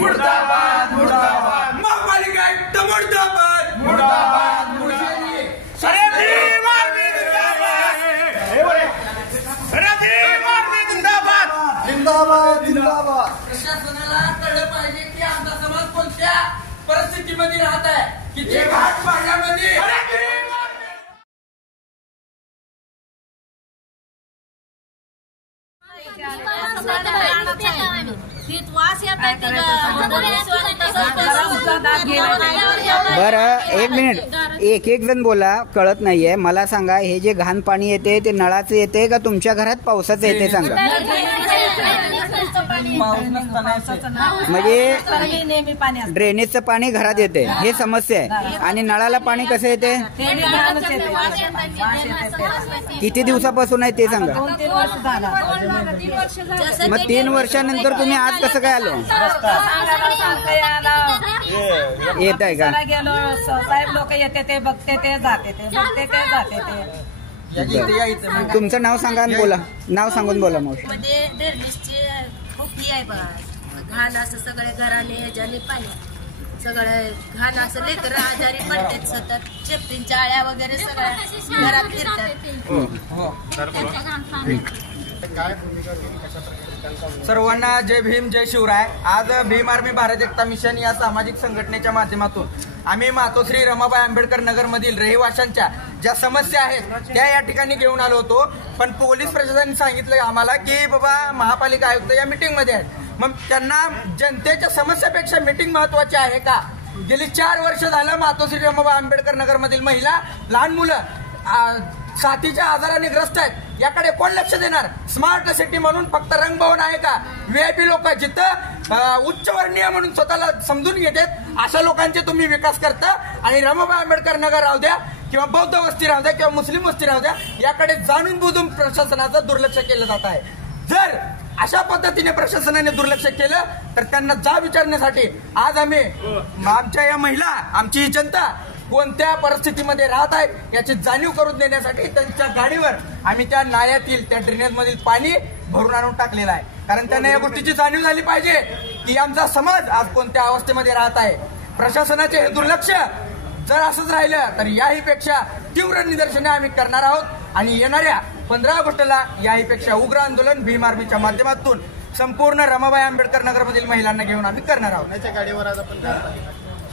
मुर्दाबाद मुर्दाबाद महापालिका आयुक्त मुर्दाबाद मुर्दाबाद जिंदाबाद जिंदाबाद। प्रशासनाला कळलं पाहिजे की आमचा समाज कोणत्या परिस्थितीमध्ये राहत आहे, किती घाट पाण्यामध्ये बरं एक मिनिट, एक जण बोला, कळत नाहीये मला सांगा, हे जे घाण पाणी येते ते नळाचं येते का तुमच्या घरात पावसाचं येते सांगा? म्हणजे ड्रेनेजचं पाणी घरात येते हे समस्या आहे, आणि नळाला पाणी कसं येते? किती दिवसापासून आहे ते सांगा? मग 3 वर्षानंतर तुम्ही आज कसं काय आलो? येत आहे का? साहेब लोक येते ते बघते ते जाते ते बघते ते जाते ते। तुमचं नाव सांगा आणि बोला, नाव सांगून बोला. मावशी मध्ये ड्रेनेजची खूप आहे बघा, घाण असं सगळे घराने ह्याच्याने पाणी सगळं घाण असं लेकर आजारी पडतात, सतत चेपटींच्या आळ्या वगैरे सगळ्या घरात फिरतात. सर्वांना जय भीम जय शिवराय. आज भीम आर्मी भारत एकता मिशन या सामाजिक संघटनेच्या माध्यमातून आम्ही मातोश्री रमाबाई आंबेडकर नगर मधील रहिवाशांच्या ज्या समस्या आहेत त्या या ठिकाणी घेऊन आलो होतो. पण पोलीस प्रशासनाने सांगितलं आम्हाला की बाबा महापालिका आयुक्त या मीटिंग मध्ये आहेत. मग त्यांना जनतेच्या समस्यापेक्षा मीटिंग महत्वाची आहे का? गेली 4 वर्ष झालं मातोश्री रमाबाई आंबेडकर नगर मधील महिला, लहान मुलं साथीच्या आजाराने ग्रस्त आहेत. याकडे कोण लक्ष देणार? स्मार्ट सिटी म्हणून फक्त रंगभवन आहे का? व्हीआयपी लोक जिथं उच्चवर्णीय म्हणून स्वतःला समजून घेतात अशा लोकांचे तुम्ही विकास करता, आणि रमाबाई आंबेडकर नगर राहू द्या किंवा बौद्ध वस्ती राहू द्या किंवा मुस्लिम वस्ती राहू द्या, याकडे जाणून बुजून प्रशासनाचं दुर्लक्ष केलं जात आहे. जर अशा पद्धतीने प्रशासनाने दुर्लक्ष केलं तर त्यांना जा विचारण्यासाठी आज आम्ही आमच्या या महिला, आमची जनता कोणत्या परिस्थितीमध्ये राहत आहेत याची जाणीव करून देण्यासाठी त्यांच्या गाडीवर आम्ही त्या नाल्यातील, त्या ड्रेनेज मधील पाणी भरून आणून टाकलेलं आहे. कारण त्यांना या गोष्टीची जाणीव झाली पाहिजे की आमचा समाज आज कोणत्या अवस्थेमध्ये राहत आहे. प्रशासनाचे हे दुर्लक्ष जर असंच राहिलं तर याहीपेक्षा तीव्र निदर्शने आम्ही करणार आहोत, आणि येणाऱ्या 15 ऑगस्टला याहीपेक्षा उग्र आंदोलन भीम आर्मीच्या माध्यमातून संपूर्ण रमाबाई आंबेडकर नगरमधील महिलांना घेऊन आम्ही करणार आहोत. त्याच्या गाडीवर आज आपण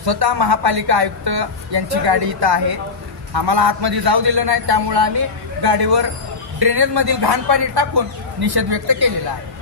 स्वतः महापालिका आयुक्त यांची गाडी इथं आहे. आम्हाला आतमध्ये जाऊ दिलं नाही, त्यामुळे आम्ही गाडीवर ड्रेनेज मधील घाण पाणी टाकून निषेध व्यक्त केलेला आहे.